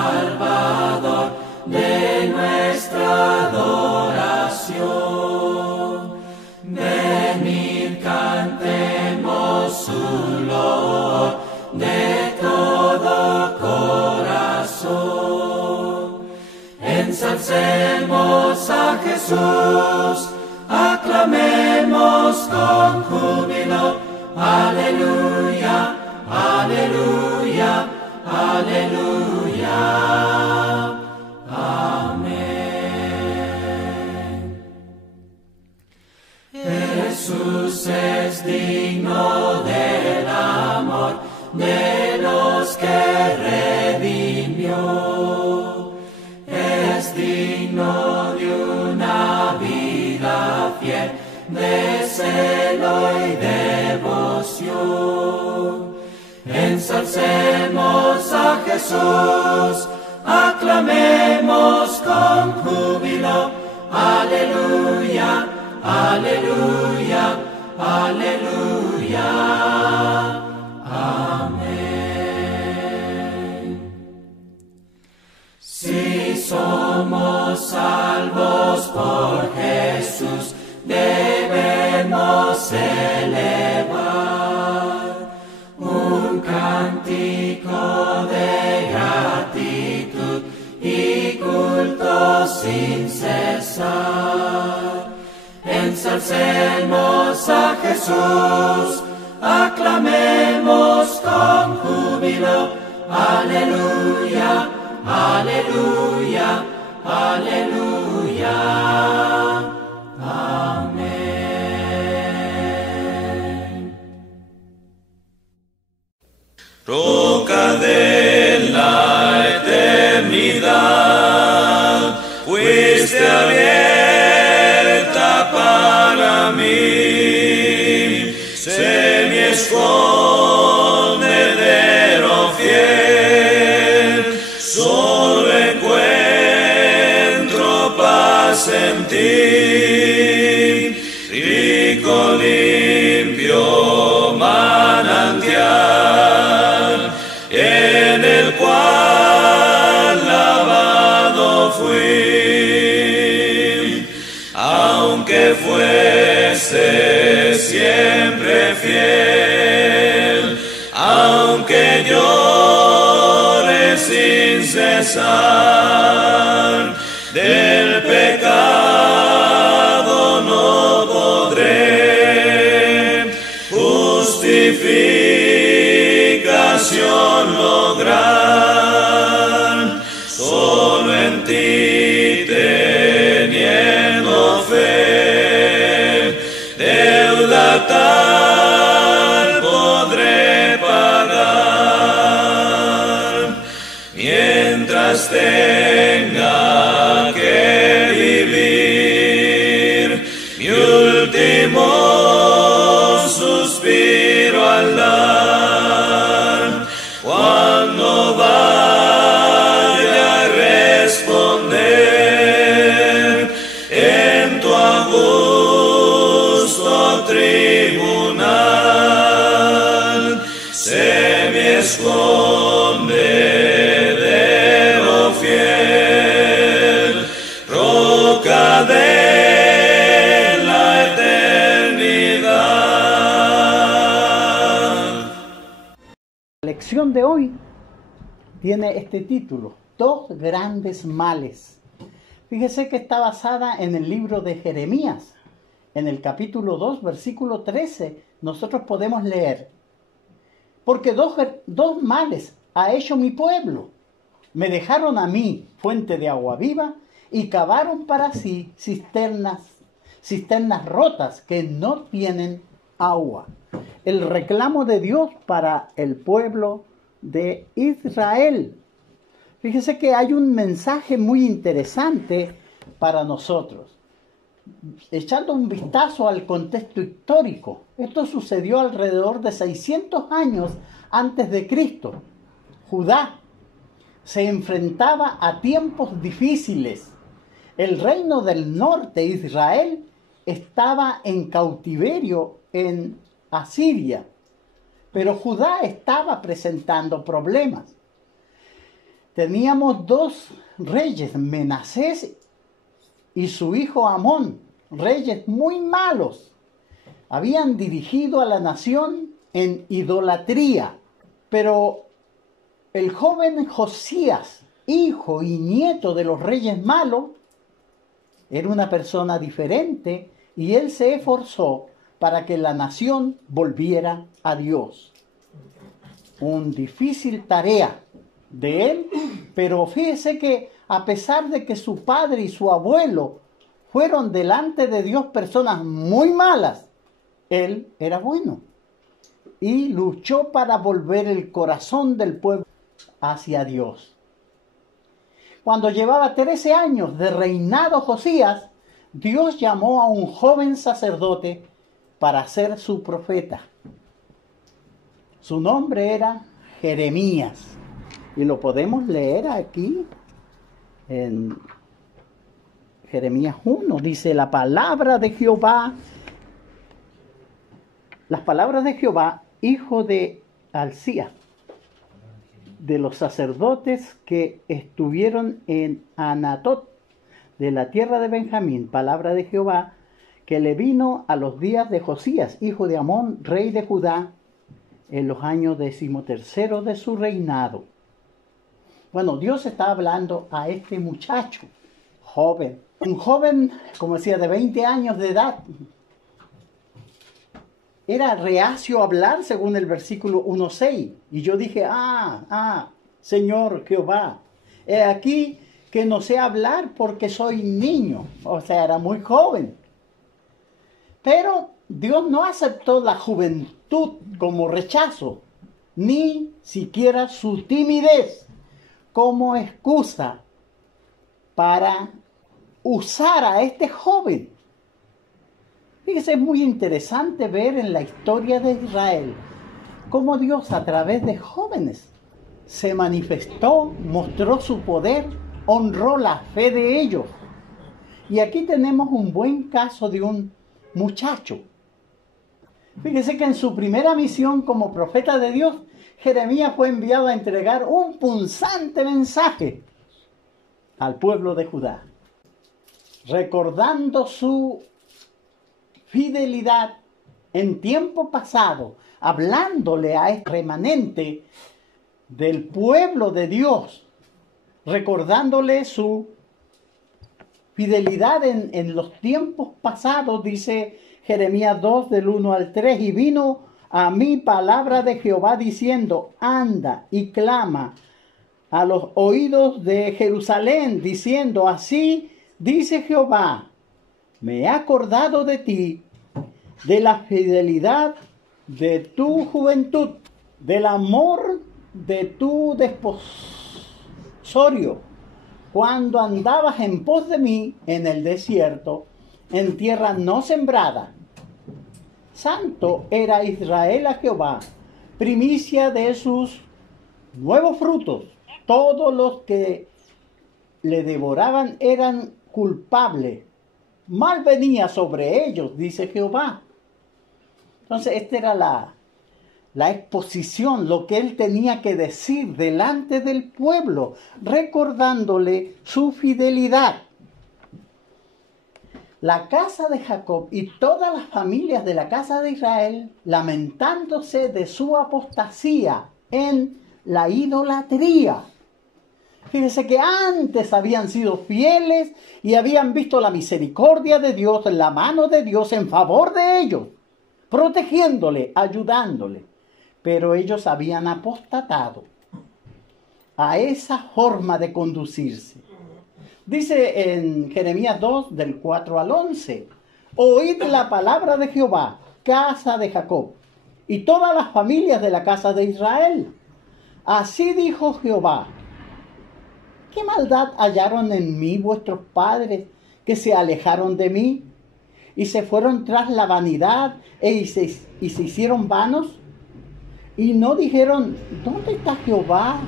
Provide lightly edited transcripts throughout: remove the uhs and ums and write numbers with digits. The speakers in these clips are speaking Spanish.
Salvador de nuestra adoración. Venid, cantemos su loor de todo corazón. Ensalcemos a Jesús, aclamemos con júbilo. Aleluya, aleluya, aleluya. Amén. Jesús es digno del amor de los que redimió. Es digno de una vida fiel, de celo y devoción. Ensalcemos a Jesús, aclamemos con júbilo. Aleluya, aleluya, aleluya. Amén. Si somos salvos por Jesús, debemos elevar un cántico de gratitud y culto sin cesar. Ensalcemos a Jesús, aclamemos con júbilo. Aleluya, aleluya, aleluya. Amén. Roca de la eternidad, fuiste abierta para mí, sé mi escondedero fiel, solo encuentro paz en ti, rico, limpio manantial, en el cual lavado fui, aunque fuese siempre fiel, aunque llore sin cesar, del pecado no podré justificación lograr, solo en ti teniendo fe, deuda tal podré pagar, mientras tenga que vivir mi último suspiro al dar, cuando vaya a responder en tu augusto tribunal, sé mi escondedero fiel, roca de la eternidad. La lección de hoy tiene este título: Dos grandes males. Fíjese que está basada en el libro de Jeremías. En el capítulo 2, versículo 13, nosotros podemos leer: porque dos males ha hecho mi pueblo. Me dejaron a mí fuente de agua viva y cavaron para sí cisternas rotas que no tienen agua. El reclamo de Dios para el pueblo de Israel. Fíjese que hay un mensaje muy interesante para nosotros. Echando un vistazo al contexto histórico, esto sucedió alrededor de 600 años antes de Cristo. Judá se enfrentaba a tiempos difíciles. El reino del norte, Israel, estaba en cautiverio en Asiria, pero Judá estaba presentando problemas. teníamos dos reyes, Menasés y su hijo Amón, reyes muy malos. Habían dirigido a la nación en idolatría, pero el joven Josías, hijo y nieto de los reyes malos, era una persona diferente y él se esforzó para que la nación volviera a Dios. Una difícil tarea de él, pero fíjese que a pesar de que su padre y su abuelo fueron delante de Dios personas muy malas, él era bueno y luchó para volver el corazón del pueblo hacia Dios. Cuando llevaba 13 años de reinado Josías, Dios llamó a un joven sacerdote para ser su profeta. Su nombre era Jeremías y lo podemos leer aquí en Jeremías 1. Dice: las palabras de Jehová, hijo de Alcía, de los sacerdotes que estuvieron en Anatot, de la tierra de Benjamín, palabra de Jehová, que le vino a los días de Josías, hijo de Amón, rey de Judá, en los años 13 de su reinado. Bueno, Dios está hablando a este muchacho, joven. Un joven, como decía, de 20 años de edad. Era reacio a hablar según el versículo 1:6. Y yo dije, Señor Jehová, he aquí que no sé hablar porque soy niño. O sea, era muy joven. Pero Dios no aceptó la juventud como rechazo, ni siquiera su timidez como excusa para usar a este joven. Fíjese, es muy interesante ver en la historia de Israel cómo Dios a través de jóvenes se manifestó, mostró su poder, honró la fe de ellos. Y aquí tenemos un buen caso de un muchacho. Fíjese que en su primera misión como profeta de Dios, Jeremías fue enviado a entregar un punzante mensaje al pueblo de Judá, recordando su fidelidad en tiempo pasado, hablándole a este remanente del pueblo de Dios, recordándole su fidelidad en los tiempos pasados. Dice Jeremías 2 del 1 al 3, y vino a mí palabra de Jehová diciendo, anda y clama a los oídos de Jerusalén, diciendo, así dice Jehová, me he acordado de ti, de la fidelidad de tu juventud, del amor de tu desposorio, cuando andabas en pos de mí en el desierto, en tierra no sembrada. Santo era Israel a Jehová, primicia de sus nuevos frutos. Todos los que le devoraban eran culpables. Mal venía sobre ellos, dice Jehová. Entonces, esta era la exposición, lo que él tenía que decir delante del pueblo, recordándole su fidelidad. La casa de Jacob y todas las familias de la casa de Israel, lamentándose de su apostasía en la idolatría. Fíjese que antes habían sido fieles y habían visto la misericordia de Dios, la mano de Dios en favor de ellos, protegiéndole, ayudándole. Pero ellos habían apostatado a esa forma de conducirse. Dice en Jeremías 2, del 4 al 11, oíd la palabra de Jehová, casa de Jacob, y todas las familias de la casa de Israel. Así dijo Jehová, ¿qué maldad hallaron en mí vuestros padres que se alejaron de mí y se fueron tras la vanidad y se hicieron vanos? Y no dijeron, ¿dónde está Jehová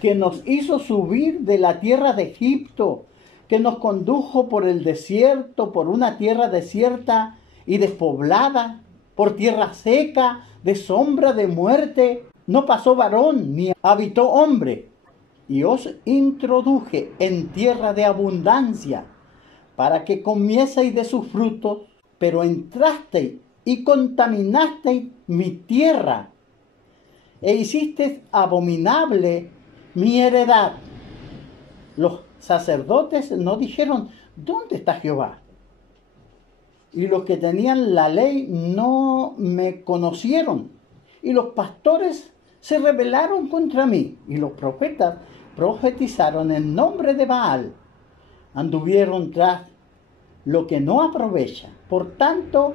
que nos hizo subir de la tierra de Egipto, que nos condujo por el desierto, por una tierra desierta y despoblada, por tierra seca, de sombra de muerte? No pasó varón, ni habitó hombre. y os introduje en tierra de abundancia, para que comieseis de sus frutos, pero entrasteis y contaminasteis mi tierra, e hicisteis abominable mi heredad. Los sacerdotes no dijeron, ¿dónde está Jehová? Y los que tenían la ley no me conocieron, y los pastores se rebelaron contra mí, y los profetas profetizaron en nombre de Baal, anduvieron tras lo que no aprovecha. Por tanto,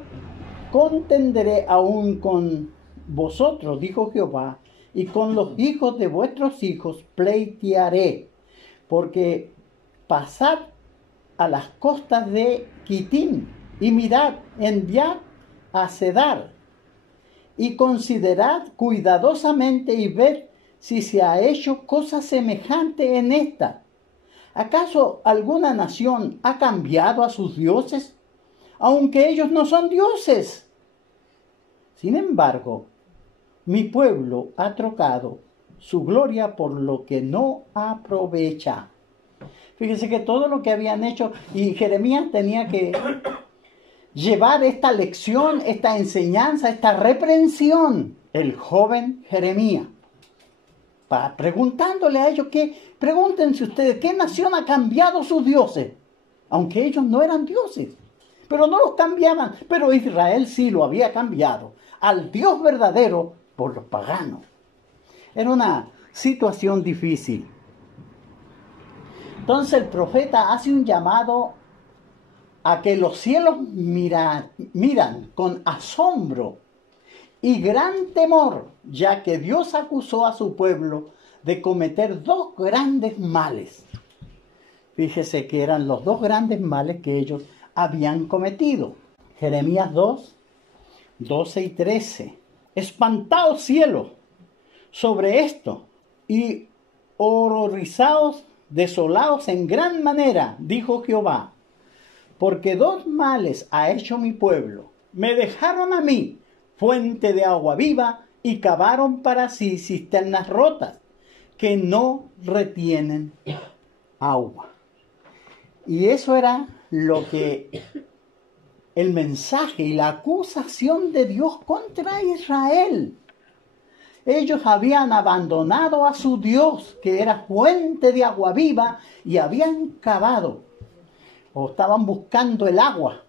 contenderé aún con vosotros, dijo Jehová, y con los hijos de vuestros hijos pleitearé, porque pasad a las costas de Quitim, y mirad, enviad a Cedar, y considerad cuidadosamente y ved si se ha hecho cosa semejante en esta. ¿Acaso alguna nación ha cambiado a sus dioses, aunque ellos no son dioses? Sin embargo, mi pueblo ha trocado su gloria por lo que no aprovecha. Fíjense que todo lo que habían hecho, y Jeremías tenía que llevar esta lección, esta enseñanza, esta reprensión, el joven Jeremías, preguntándole a ellos pregúntense ustedes, ¿qué nación ha cambiado sus dioses? Aunque ellos no eran dioses, pero no los cambiaban, pero Israel sí lo había cambiado, al Dios verdadero por los paganos. Era una situación difícil. Entonces el profeta hace un llamado a que los cielos miran con asombro y gran temor, ya que Dios acusó a su pueblo de cometer dos grandes males. Fíjese que eran los dos grandes males que ellos habían cometido. Jeremías 2, 12 y 13. Espantaos cielos sobre esto y horrorizaos, desolaos en gran manera, dijo Jehová, porque dos males ha hecho mi pueblo. Me dejaron a mí fuente de agua viva y cavaron para sí cisternas rotas que no retienen agua. Y eso era lo que el mensaje y la acusación de Dios contra Israel. Ellos habían abandonado a su Dios, que era fuente de agua viva, y habían cavado o estaban buscando el agua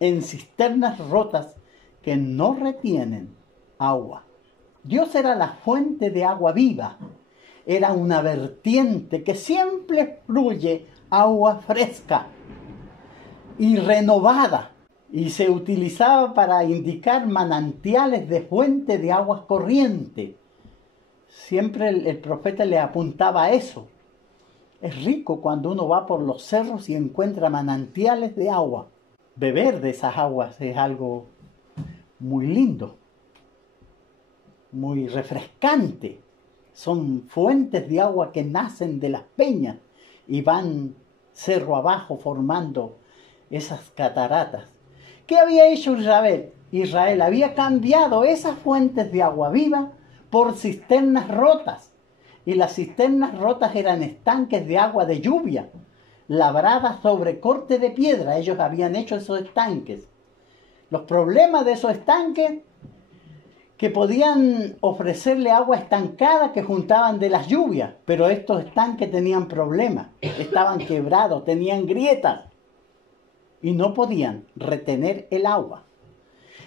en cisternas rotas que no retienen agua. Dios era la fuente de agua viva, era una vertiente que siempre fluye agua fresca y renovada, y se utilizaba para indicar manantiales de fuente de aguas corriente. Siempre el profeta le apuntaba a eso. Es rico cuando uno va por los cerros y encuentra manantiales de agua. Beber de esas aguas es algo muy lindo, muy refrescante. Son fuentes de agua que nacen de las peñas y van cerro abajo formando esas cataratas. ¿Qué había hecho Israel? Israel había cambiado esas fuentes de agua viva por cisternas rotas. Y las cisternas rotas eran estanques de agua de lluvia, labradas sobre corte de piedra. Ellos habían hecho esos estanques. Los problemas de esos estanques, que podían ofrecerle agua estancada que juntaban de las lluvias, pero estos estanques tenían problemas, estaban quebrados, tenían grietas y no podían retener el agua.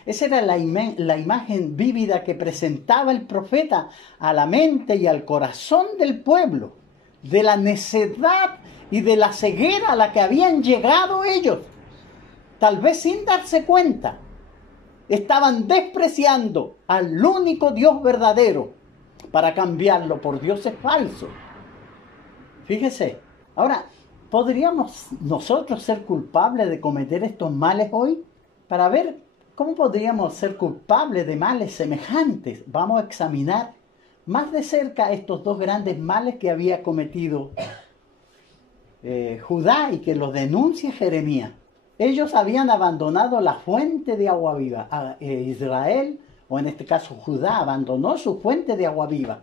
Esa era la imagen vívida que presentaba el profeta a la mente y al corazón del pueblo, de la necedad y de la ceguera a la que habían llegado ellos, tal vez sin darse cuenta. Estaban despreciando al único Dios verdadero para cambiarlo por dioses falsos. Fíjese, ahora, ¿podríamos nosotros ser culpables de cometer estos males hoy? Para ver cómo podríamos ser culpables de males semejantes, vamos a examinar más de cerca estos dos grandes males que había cometido Judá y que los denuncia Jeremías. Ellos habían abandonado la fuente de agua viva. Israel, o en este caso Judá, abandonó su fuente de agua viva.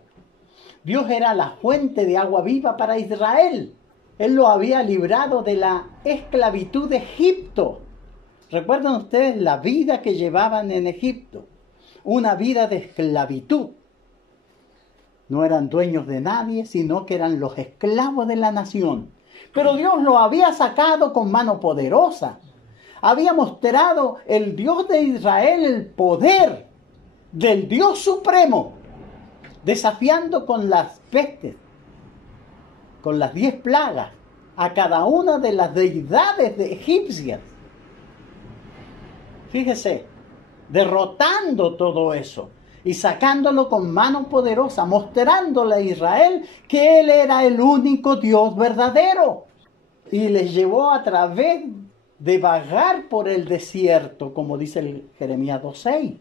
Dios era la fuente de agua viva para Israel. Él lo había librado de la esclavitud de Egipto. ¿Recuerdan ustedes la vida que llevaban en Egipto? Una vida de esclavitud. No eran dueños de nadie, sino que eran los esclavos de la nación. Pero Dios lo había sacado con mano poderosa. Había mostrado el Dios de Israel el poder del Dios supremo, desafiando con las pestes, con las 10 plagas, a cada una de las deidades egipcias. Fíjese, derrotando todo eso y sacándolo con mano poderosa, mostrándole a Israel que Él era el único Dios verdadero. Y les llevó a través de vagar por el desierto, como dice el Jeremías 2:6.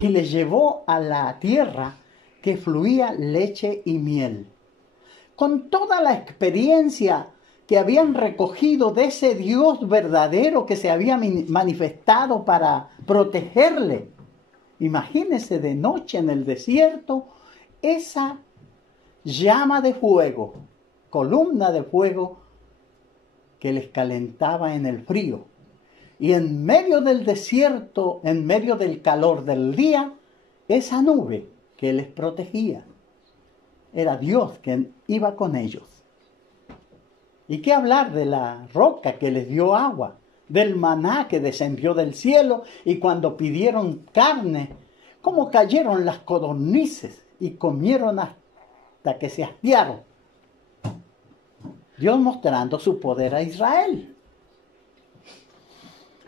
Y les llevó a la tierra que fluía leche y miel. Con toda la experiencia que habían recogido de ese Dios verdadero que se había manifestado para protegerle. Imagínense de noche en el desierto, esa llama de fuego, columna de fuego que les calentaba en el frío. Y en medio del desierto, en medio del calor del día, esa nube que les protegía. Era Dios quien iba con ellos. ¿Y qué hablar de la roca que les dio agua? Del maná que descendió del cielo y cuando pidieron carne, cómo cayeron las codornices y comieron hasta que se hastiaron. Dios mostrando su poder a Israel.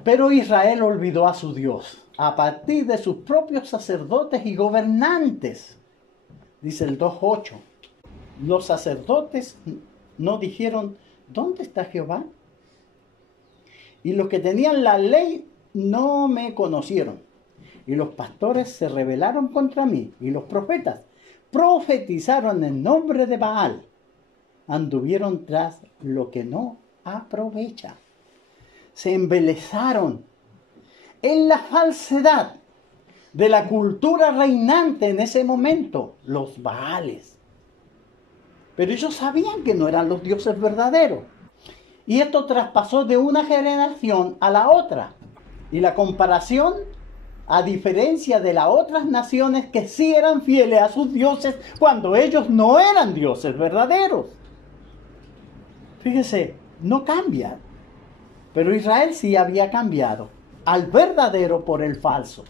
Pero Israel olvidó a su Dios a partir de sus propios sacerdotes y gobernantes. Dice el 2:8. Los sacerdotes no dijeron, ¿dónde está Jehová? Y los que tenían la ley no me conocieron. Y los pastores se rebelaron contra mí. Y los profetas profetizaron en nombre de Baal. Anduvieron tras lo que no aprovecha. Se embelezaron en la falsedad de la cultura reinante en ese momento, los Baales. Pero ellos sabían que no eran los dioses verdaderos. Y esto traspasó de una generación a la otra. Y la comparación, a diferencia de las otras naciones que sí eran fieles a sus dioses cuando ellos no eran dioses verdaderos. Fíjese, no cambia. Pero Israel sí había cambiado al verdadero por el falso.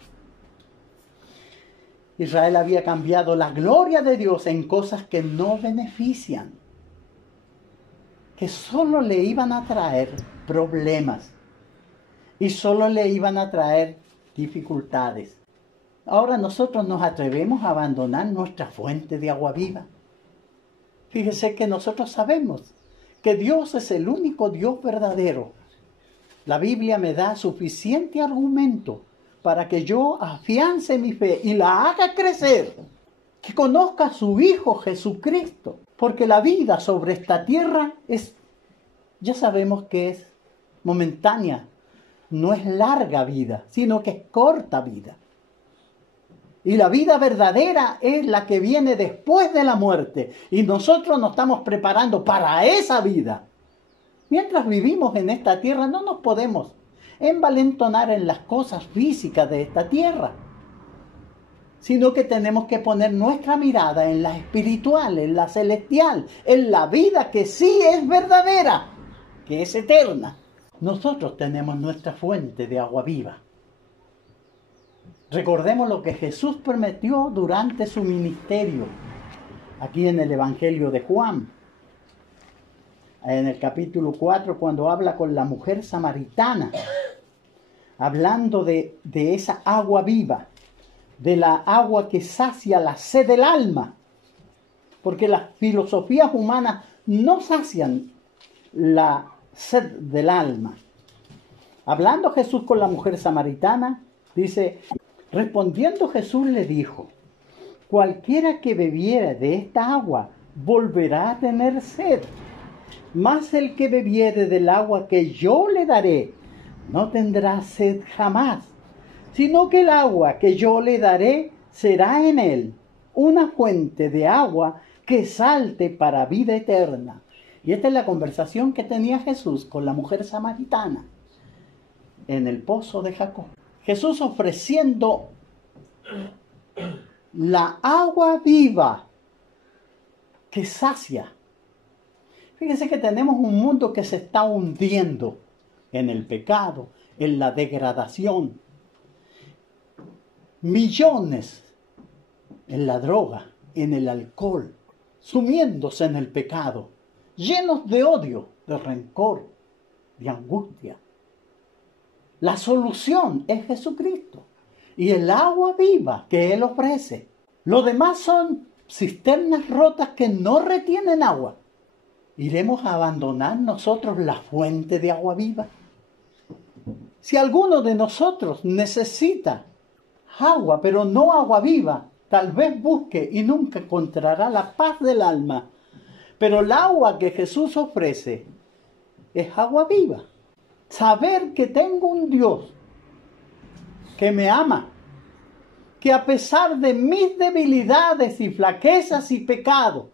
Israel había cambiado la gloria de Dios en cosas que no benefician, que solo le iban a traer problemas y solo le iban a traer dificultades. Ahora nosotros nos atrevemos a abandonar nuestra fuente de agua viva. Fíjese que nosotros sabemos que Dios es el único Dios verdadero. La Biblia me da suficiente argumento para que yo afiance mi fe y la haga crecer, que conozca a su Hijo Jesucristo, porque la vida sobre esta tierra ya sabemos que es momentánea, no es larga vida, sino que es corta vida. Y la vida verdadera es la que viene después de la muerte, y nosotros nos estamos preparando para esa vida. Mientras vivimos en esta tierra no nos podemos envalentonar en las cosas físicas de esta tierra, sino que tenemos que poner nuestra mirada en la espiritual, en la celestial, en la vida que sí es verdadera, que es eterna. Nosotros tenemos nuestra fuente de agua viva. Recordemos lo que Jesús prometió durante su ministerio, aquí en el Evangelio de Juan. En el capítulo 4, cuando habla con la mujer samaritana, hablando de esa agua viva, de la agua que sacia la sed del alma, porque las filosofías humanas no sacian la sed del alma. Hablando Jesús con la mujer samaritana, dice, respondiendo Jesús le dijo, cualquiera que bebiere de esta agua volverá a tener sed. Mas el que bebiere del agua que yo le daré, no tendrá sed jamás, sino que el agua que yo le daré será en él una fuente de agua que salte para vida eterna. Y esta es la conversación que tenía Jesús con la mujer samaritana en el pozo de Jacob. Jesús ofreciendo la agua viva que sacia. Fíjense que tenemos un mundo que se está hundiendo en el pecado, en la degradación. Millones en la droga, en el alcohol, sumiéndose en el pecado, llenos de odio, de rencor, de angustia. La solución es Jesucristo y el agua viva que Él ofrece. Lo demás son cisternas rotas que no retienen agua. ¿Iremos a abandonar nosotros la fuente de agua viva? Si alguno de nosotros necesita agua, pero no agua viva, tal vez busque y nunca encontrará la paz del alma. Pero el agua que Jesús ofrece es agua viva. Saber que tengo un Dios que me ama, que a pesar de mis debilidades y flaquezas y pecados,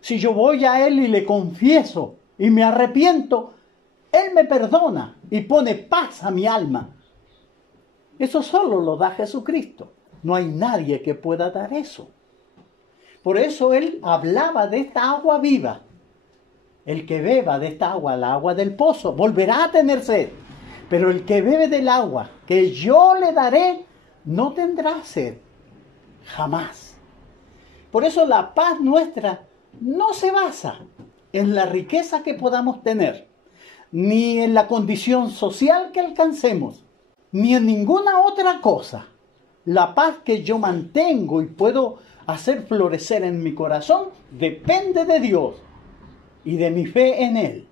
si yo voy a Él y le confieso y me arrepiento, Él me perdona y pone paz a mi alma. Eso solo lo da Jesucristo. No hay nadie que pueda dar eso. Por eso Él hablaba de esta agua viva. El que beba de esta agua, la agua del pozo, volverá a tener sed. Pero el que bebe del agua que yo le daré, no tendrá sed. Jamás. Por eso la paz nuestra no se basa en la riqueza que podamos tener, ni en la condición social que alcancemos, ni en ninguna otra cosa. La paz que yo mantengo y puedo hacer florecer en mi corazón depende de Dios y de mi fe en Él.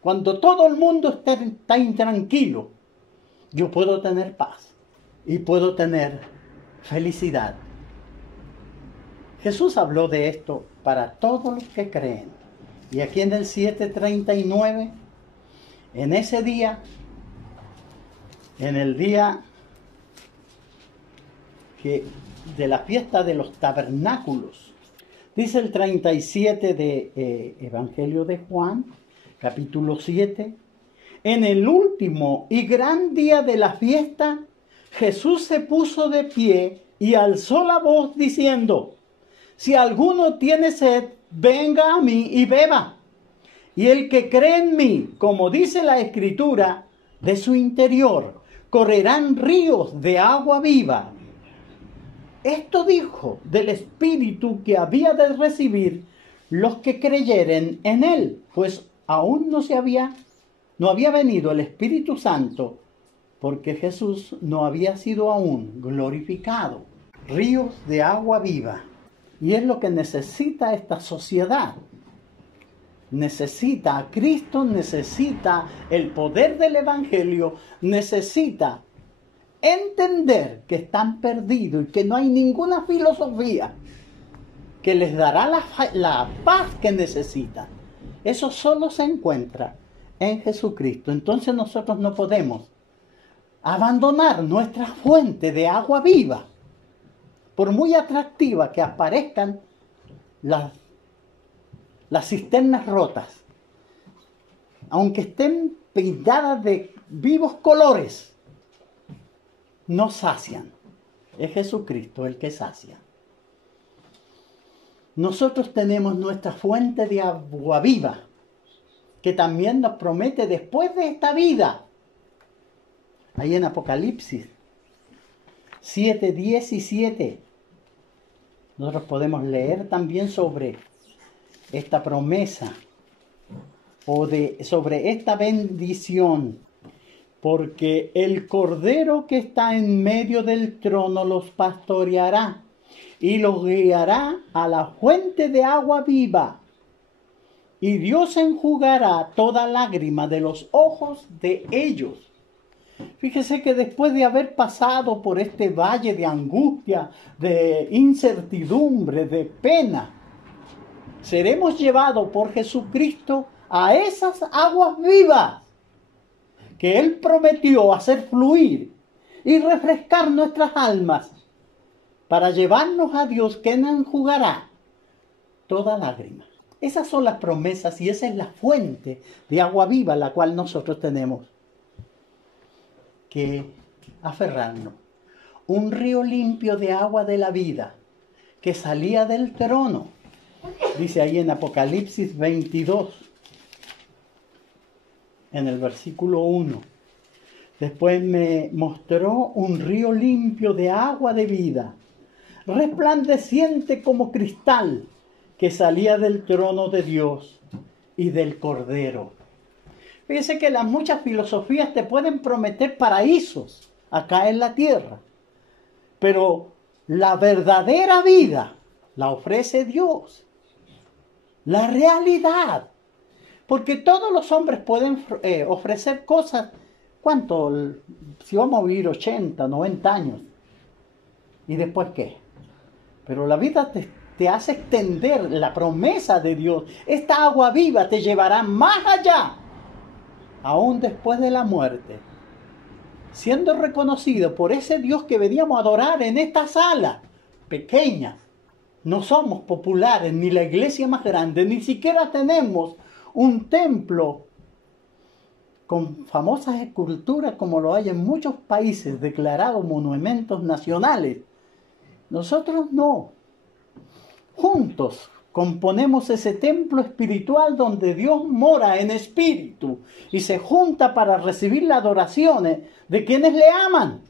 Cuando todo el mundo está intranquilo, yo puedo tener paz y puedo tener felicidad. Jesús habló de esto para todos los que creen. Y aquí en el 7:39, en ese día, en el día de la fiesta de los tabernáculos, dice el 37 de Evangelio de Juan, capítulo 7, en el último y gran día de la fiesta, Jesús se puso de pie y alzó la voz diciendo: si alguno tiene sed, venga a mí y beba. Y el que cree en mí, como dice la Escritura, de su interior correrán ríos de agua viva. Esto dijo del Espíritu que había de recibir los que creyeren en Él, pues aún no había venido el Espíritu Santo, porque Jesús no había sido aún glorificado. Ríos de agua viva. Y es lo que necesita esta sociedad. Necesita a Cristo, necesita el poder del Evangelio, necesita entender que están perdidos y que no hay ninguna filosofía que les dará la paz que necesitan. Eso solo se encuentra en Jesucristo. Entonces nosotros no podemos abandonar nuestra fuente de agua viva, por muy atractiva que aparezcan las cisternas rotas, aunque estén pintadas de vivos colores, no sacian. Es Jesucristo el que sacia. Nosotros tenemos nuestra fuente de agua viva, que también nos promete después de esta vida. Ahí en Apocalipsis 7:17, nosotros podemos leer también sobre esta promesa o sobre esta bendición. Porque el Cordero que está en medio del trono los pastoreará y los guiará a la fuente de agua viva. Y Dios enjugará toda lágrima de los ojos de ellos. Fíjese que después de haber pasado por este valle de angustia, de incertidumbre, de pena, seremos llevados por Jesucristo a esas aguas vivas que Él prometió hacer fluir y refrescar nuestras almas para llevarnos a Dios, que nos enjugará toda lágrima. Esas son las promesas y esa es la fuente de agua viva a la cual nosotros tenemos que aferrarnos. Un río limpio de agua de la vida que salía del trono. Dice ahí en Apocalipsis 22, en el versículo 1. Después me mostró un río limpio de agua de vida, resplandeciente como cristal, que salía del trono de Dios y del Cordero. Fíjese que las muchas filosofías te pueden prometer paraísos acá en la tierra, pero la verdadera vida la ofrece Dios. La realidad. Porque todos los hombres pueden ofrecer cosas. ¿Cuánto? Si vamos a vivir 80, 90 años. ¿Y después qué? Pero la vida te hace extender la promesa de Dios. Esta agua viva te llevará más allá, aún después de la muerte, siendo reconocido por ese Dios que veníamos a adorar en esta sala pequeña. No somos populares, ni la iglesia más grande, ni siquiera tenemos un templo con famosas esculturas como lo hay en muchos países declarados monumentos nacionales. Nosotros no. Juntos componemos ese templo espiritual donde Dios mora en espíritu y se junta para recibir las adoraciones de quienes le aman.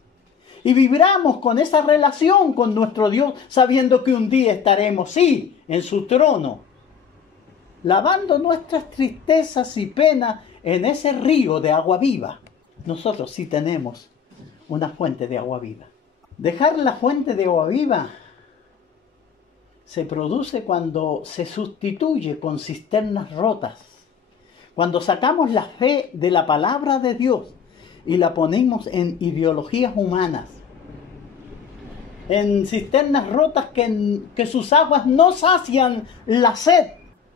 Y vibramos con esa relación con nuestro Dios, sabiendo que un día estaremos, sí, en su trono, lavando nuestras tristezas y penas en ese río de agua viva. Nosotros sí tenemos una fuente de agua viva. Dejar la fuente de agua viva se produce cuando se sustituye con cisternas rotas. Cuando sacamos la fe de la palabra de Dios y la ponemos en ideologías humanas, en cisternas rotas que sus aguas no sacian la sed.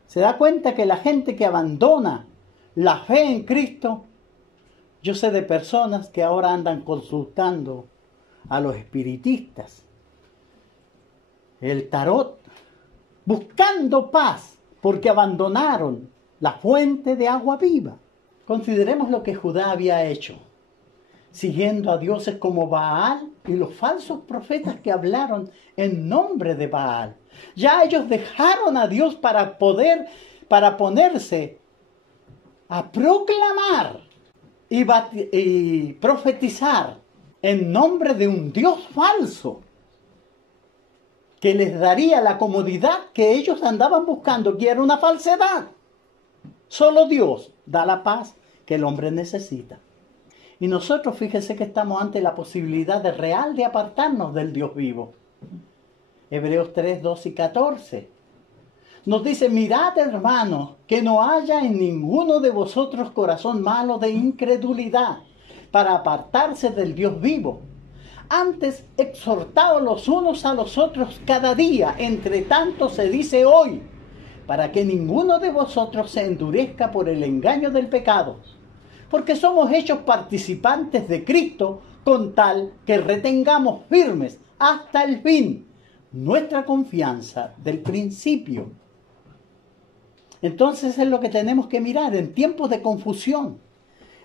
Se da cuenta que la gente que abandona la fe en Cristo, yo sé de personas que ahora andan consultando a los espiritistas, el tarot, buscando paz, porque abandonaron la fuente de agua viva. Consideremos lo que Judá había hecho, siguiendo a dioses como Baal y los falsos profetas que hablaron en nombre de Baal. Ya ellos dejaron a Dios para ponerse a proclamar y profetizar en nombre de un Dios falso, que les daría la comodidad que ellos andaban buscando, que era una falsedad. Solo Dios da la paz que el hombre necesita. Y nosotros, fíjese que estamos ante la posibilidad real de apartarnos del Dios vivo. Hebreos 3, 12 y 14. Nos dice: mirad, hermanos, que no haya en ninguno de vosotros corazón malo de incredulidad, para apartarse del Dios vivo. Antes, exhortaos los unos a los otros cada día, entre tanto se dice hoy, para que ninguno de vosotros se endurezca por el engaño del pecado. Porque somos hechos participantes de Cristo, con tal que retengamos firmes hasta el fin nuestra confianza del principio. Entonces es lo que tenemos que mirar en tiempos de confusión,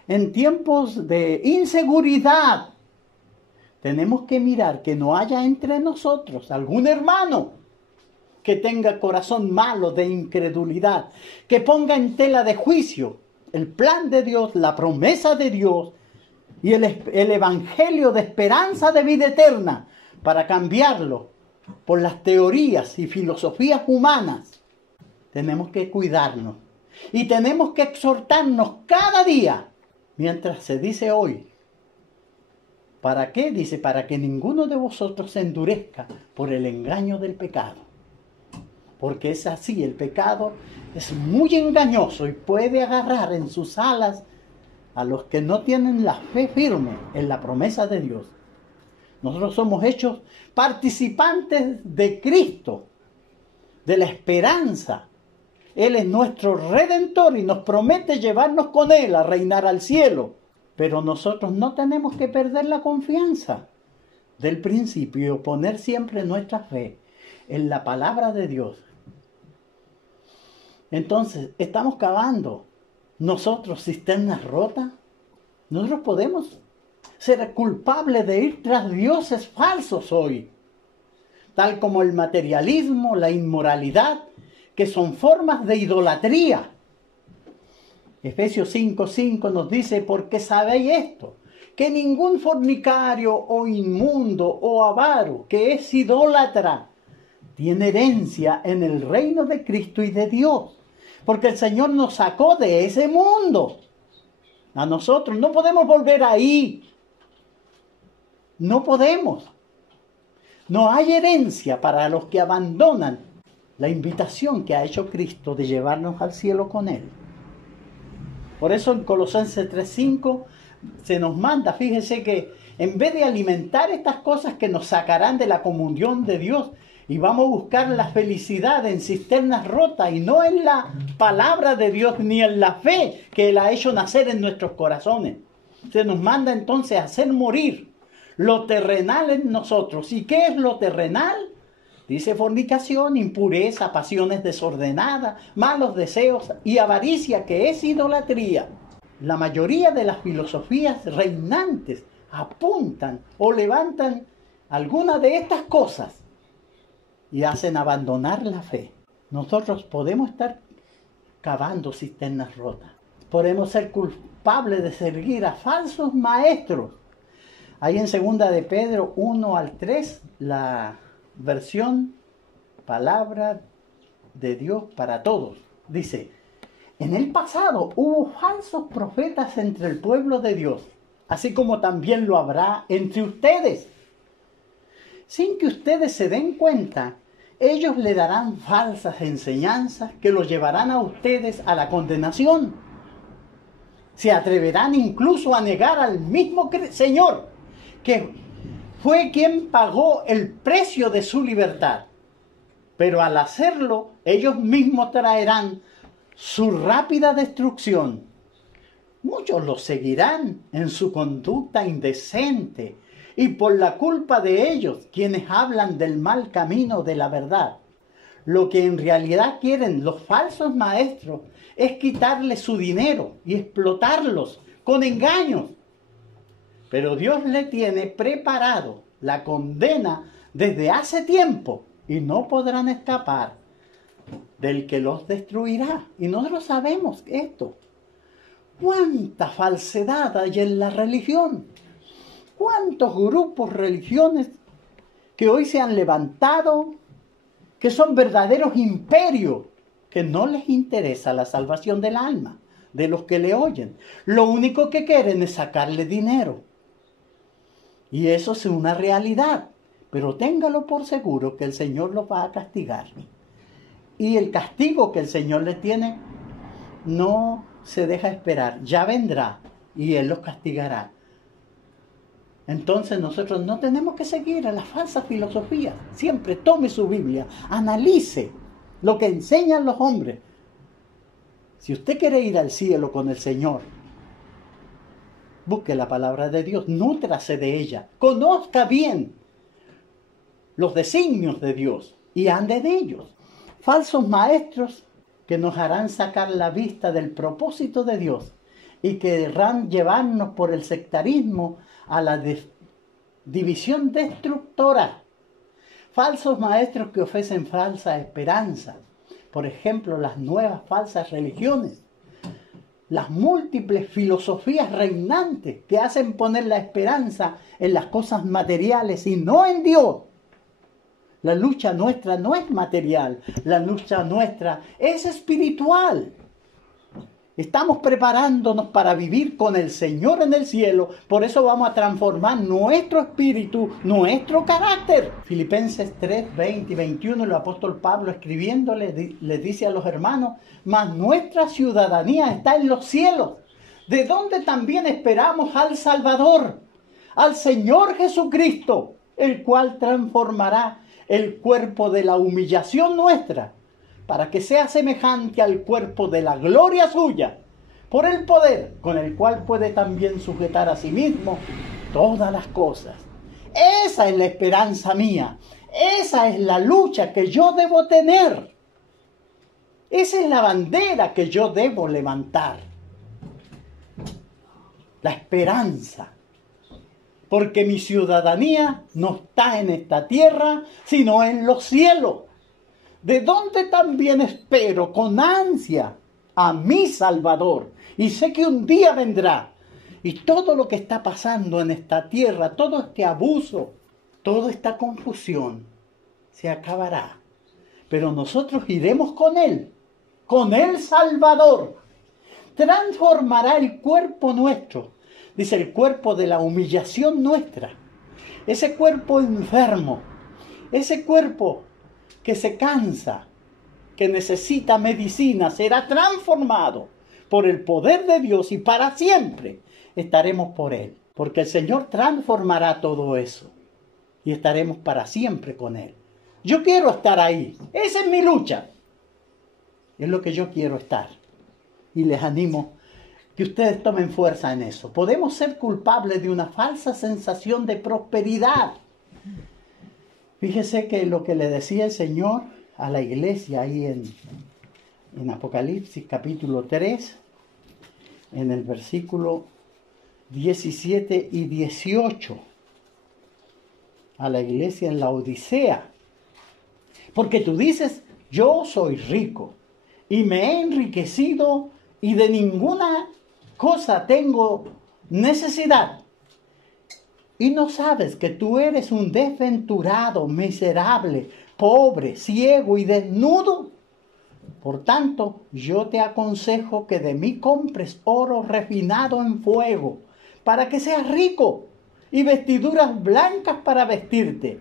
en tiempos de inseguridad. Tenemos que mirar que no haya entre nosotros algún hermano que tenga corazón malo de incredulidad, que ponga en tela de juicio el plan de Dios, la promesa de Dios y el evangelio de esperanza de vida eterna, para cambiarlo por las teorías y filosofías humanas. Tenemos que cuidarnos y tenemos que exhortarnos cada día, mientras se dice hoy. ¿Para qué? Dice: para que ninguno de vosotros se endurezca por el engaño del pecado. Porque es así, el pecado es muy engañoso y puede agarrar en sus alas a los que no tienen la fe firme en la promesa de Dios. Nosotros somos hechos participantes de Cristo, de la esperanza. Él es nuestro Redentor y nos promete llevarnos con Él a reinar al cielo. Pero nosotros no tenemos que perder la confianza del principio y poner siempre nuestra fe en la palabra de Dios. Entonces, estamos cavando nosotros cisternas rotas. Nosotros podemos ser culpables de ir tras dioses falsos hoy, tal como el materialismo, la inmoralidad, que son formas de idolatría. Efesios 5:5 nos dice, porque sabéis esto, que ningún fornicario o inmundo o avaro que es idólatra tiene herencia en el reino de Cristo y de Dios. Porque el Señor nos sacó de ese mundo. A nosotros no podemos volver ahí. No podemos. No hay herencia para los que abandonan la invitación que ha hecho Cristo de llevarnos al cielo con Él. Por eso en Colosenses 3:5 se nos manda, fíjese que en vez de alimentar estas cosas que nos sacarán de la comunión de Dios, y vamos a buscar la felicidad en cisternas rotas y no en la palabra de Dios ni en la fe que Él ha hecho nacer en nuestros corazones. Se nos manda entonces a hacer morir lo terrenal en nosotros. ¿Y qué es lo terrenal? Dice fornicación, impureza, pasiones desordenadas, malos deseos y avaricia, que es idolatría. La mayoría de las filosofías reinantes apuntan o levantan alguna de estas cosas y hacen abandonar la fe. Nosotros podemos estar cavando cisternas rotas. Podemos ser culpables de seguir a falsos maestros. Ahí en 2 de Pedro 1-3, la versión Palabra de Dios para Todos, dice, en el pasado hubo falsos profetas entre el pueblo de Dios, así como también lo habrá entre ustedes. Sin que ustedes se den cuenta, ellos le darán falsas enseñanzas que los llevarán a ustedes a la condenación. Se atreverán incluso a negar al mismo Señor, que fue quien pagó el precio de su libertad. Pero al hacerlo, ellos mismos traerán su rápida destrucción. Muchos los seguirán en su conducta indecente, y por la culpa de ellos, quienes hablan del mal camino de la verdad. Lo que en realidad quieren los falsos maestros es quitarles su dinero y explotarlos con engaños. Pero Dios le tiene preparado la condena desde hace tiempo y no podrán escapar del que los destruirá. Y nosotros sabemos esto. ¿Cuánta falsedad hay en la religión? ¿Cuántos grupos religiosos que hoy se han levantado, que son verdaderos imperios, que no les interesa la salvación del alma, de los que le oyen? Lo único que quieren es sacarle dinero. Y eso es una realidad. Pero téngalo por seguro que el Señor los va a castigar. Y el castigo que el Señor le tiene no se deja esperar. Ya vendrá y Él los castigará. Entonces nosotros no tenemos que seguir a las falsas filosofías. Siempre tome su Biblia, analice lo que enseñan los hombres. Si usted quiere ir al cielo con el Señor, busque la palabra de Dios, nútrase de ella, conozca bien los designios de Dios y ande en ellos. Falsos maestros que nos harán sacar la vista del propósito de Dios y querrán llevarnos por el sectarismo a la división destructora. Falsos maestros que ofrecen falsa esperanza. Por ejemplo, las nuevas falsas religiones. Las múltiples filosofías reinantes que hacen poner la esperanza en las cosas materiales y no en Dios. La lucha nuestra no es material, la lucha nuestra es espiritual. Estamos preparándonos para vivir con el Señor en el cielo, por eso vamos a transformar nuestro espíritu, nuestro carácter. Filipenses 3, 20 y 21, el apóstol Pablo escribiéndole, le dice a los hermanos, mas nuestra ciudadanía está en los cielos, de donde también esperamos al Salvador, al Señor Jesucristo, el cual transformará el cuerpo de la humillación nuestra, para que sea semejante al cuerpo de la gloria suya, por el poder con el cual puede también sujetar a sí mismo todas las cosas. Esa es la esperanza mía, esa es la lucha que yo debo tener. Esa es la bandera que yo debo levantar. La esperanza. Porque mi ciudadanía no está en esta tierra, sino en los cielos. De donde también espero con ansia a mi Salvador. Y sé que un día vendrá. Y todo lo que está pasando en esta tierra, todo este abuso, toda esta confusión, se acabará. Pero nosotros iremos con Él, con el Salvador. Transformará el cuerpo nuestro. Dice, el cuerpo de la humillación nuestra. Ese cuerpo enfermo. Ese cuerpo que se cansa, que necesita medicina, será transformado por el poder de Dios y para siempre estaremos por Él. Porque el Señor transformará todo eso y estaremos para siempre con Él. Yo quiero estar ahí. Esa es mi lucha. Es lo que yo quiero estar. Y les animo que ustedes tomen fuerza en eso. Podemos ser culpables de una falsa sensación de prosperidad. Fíjese que lo que le decía el Señor a la iglesia ahí en Apocalipsis capítulo 3, en el versículo 17 y 18, a la iglesia en la Odisea. Porque tú dices, yo soy rico y me he enriquecido y de ninguna cosa tengo necesidad. Y no sabes que tú eres un desventurado, miserable, pobre, ciego y desnudo. Por tanto, yo te aconsejo que de mí compres oro refinado en fuego, para que seas rico, y vestiduras blancas para vestirte,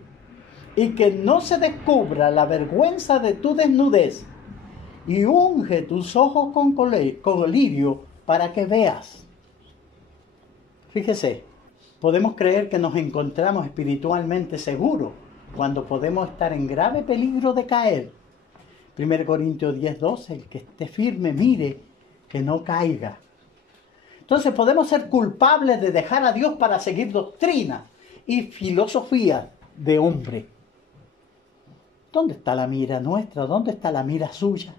y que no se descubra la vergüenza de tu desnudez, y unge tus ojos con colirio para que veas. Fíjese, podemos creer que nos encontramos espiritualmente seguros cuando podemos estar en grave peligro de caer. 1 Corintios 10:12, el que esté firme, mire que no caiga. Entonces podemos ser culpables de dejar a Dios para seguir doctrinas y filosofía de hombre. ¿Dónde está la mira nuestra? ¿Dónde está la mira suya?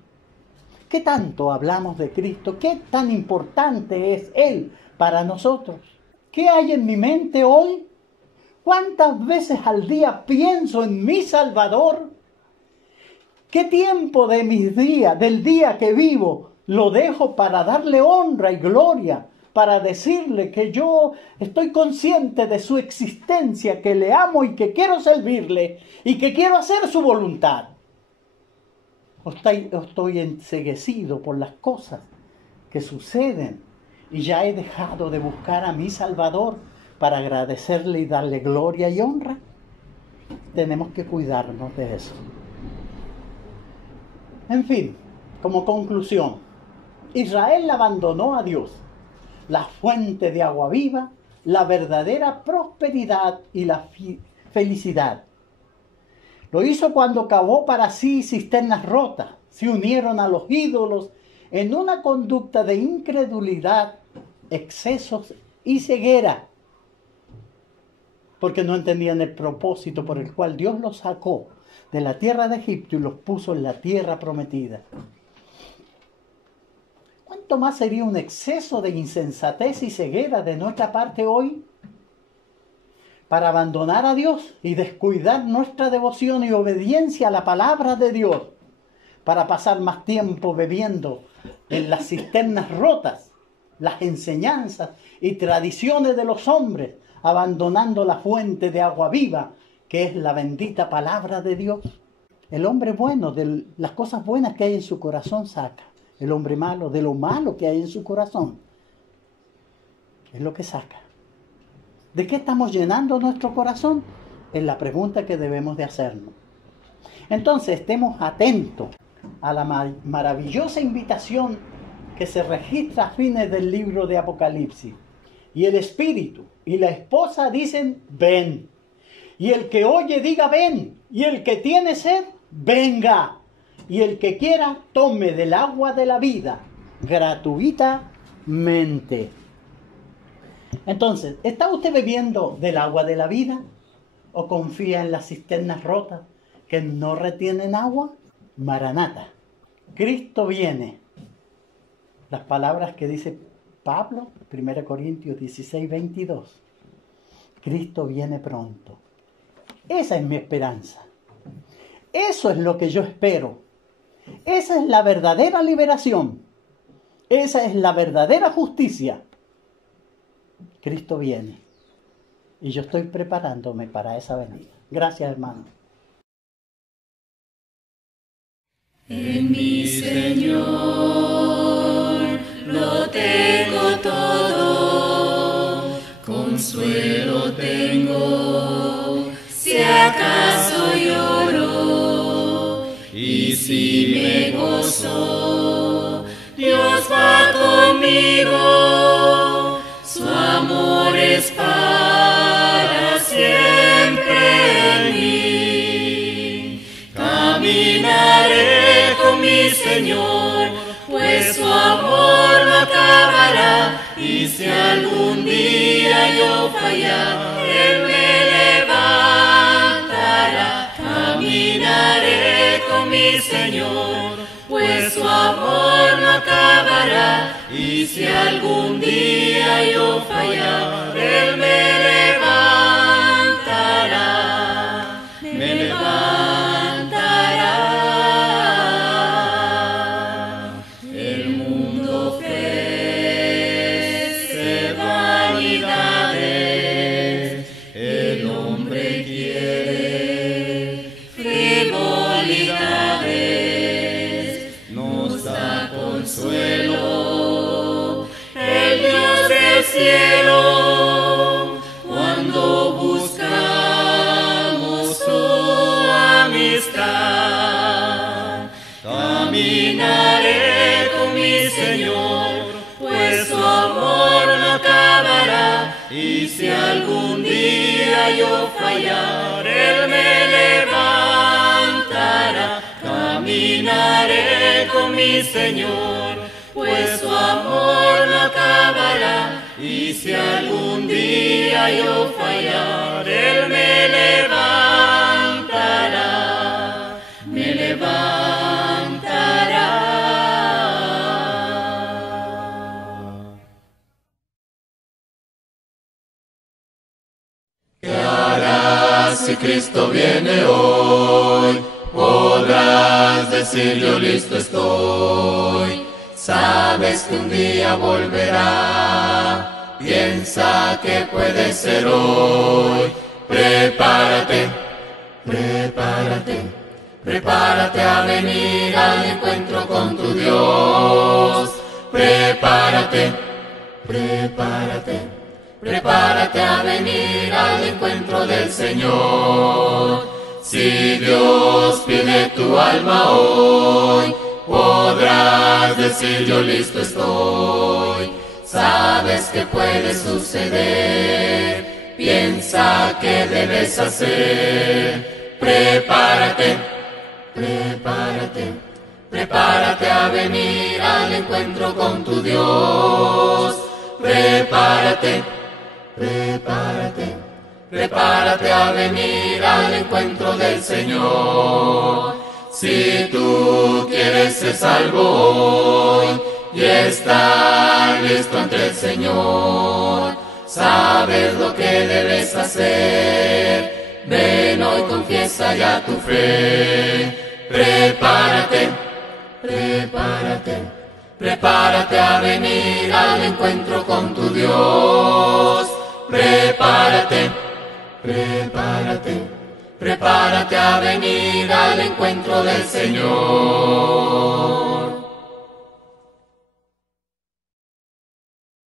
¿Qué tanto hablamos de Cristo? ¿Qué tan importante es Él para nosotros? ¿Qué hay en mi mente hoy? ¿Cuántas veces al día pienso en mi Salvador? ¿Qué tiempo de mis días, del día que vivo, lo dejo para darle honra y gloria, para decirle que yo estoy consciente de su existencia, que le amo y que quiero servirle y que quiero hacer su voluntad? ¿O estoy enceguecido por las cosas que suceden y ya he dejado de buscar a mi Salvador para agradecerle y darle gloria y honra? Tenemos que cuidarnos de eso. En fin, como conclusión, Israel abandonó a Dios, la fuente de agua viva, la verdadera prosperidad y la felicidad. Lo hizo cuando cavó para sí cisternas rotas, se unieron a los ídolos en una conducta de incredulidad, excesos y ceguera, porque no entendían el propósito por el cual Dios los sacó de la tierra de Egipto y los puso en la tierra prometida. ¿Cuánto más sería un exceso de insensatez y ceguera de nuestra parte hoy para abandonar a Dios y descuidar nuestra devoción y obediencia a la palabra de Dios, para pasar más tiempo bebiendo en las cisternas rotas, las enseñanzas y tradiciones de los hombres, abandonando la fuente de agua viva, que es la bendita palabra de Dios? El hombre bueno, de las cosas buenas que hay en su corazón saca. El hombre malo, de lo malo que hay en su corazón, es lo que saca. ¿De qué estamos llenando nuestro corazón? Es la pregunta que debemos de hacernos. Entonces, estemos atentos a la maravillosa invitación que se registra a fines del libro de Apocalipsis. Y el Espíritu y la esposa dicen, ven. Y el que oye diga, ven. Y el que tiene sed, venga. Y el que quiera, tome del agua de la vida, gratuitamente. Entonces, ¿está usted bebiendo del agua de la vida? ¿O confía en las cisternas rotas que no retienen agua? Maranata, Cristo viene. Las palabras que dice Pablo, 1 Corintios 16, 22. Cristo viene pronto. Esa es mi esperanza. Eso es lo que yo espero. Esa es la verdadera liberación. Esa es la verdadera justicia. Cristo viene. Y yo estoy preparándome para esa venida. Gracias, hermano. En mi Señor lo tengo todo, consuelo tengo, si acaso lloro, y si me gozo, Dios va conmigo, su amor es para siempre en mí. Caminaré con mi Señor, pues su amor no acabará, y si algún día yo fallar, Él me levantará. Caminaré con mi Señor, pues su amor no acabará, y si algún día yo fallar, Él me levantará, me levantará. El mundo ofrece vanidades, el hombre quiere frivolidades, nos da consuelo el Dios del cielo cuando buscamos su amistad. Caminaré con mi Señor, pues su amor no acabará, y si algún día yo fallar, Él me levantará. Caminaré con mi Señor, pues su amor no acabará, y si algún día yo fallar, Él me levantará, me levantará. ¿Qué harás si Cristo viene hoy? Podrás decir yo listo estoy. Sabes que un día volverá. Piensa que puede ser hoy. Prepárate, prepárate, prepárate a venir al encuentro con tu Dios. Prepárate, prepárate, prepárate a venir al encuentro del Señor. Si Dios pide tu alma hoy, podrás decir yo listo estoy. Sabes que puede suceder, piensa que debes hacer. Prepárate, prepárate, prepárate a venir al encuentro con tu Dios. Prepárate, prepárate, prepárate a venir al encuentro del Señor. Si tú quieres ser salvo hoy y estar listo ante el Señor, sabes lo que debes hacer. Ven hoy, confiesa ya tu fe. Prepárate, prepárate, prepárate a venir al encuentro con tu Dios. Prepárate, prepárate, prepárate a venir al encuentro del Señor.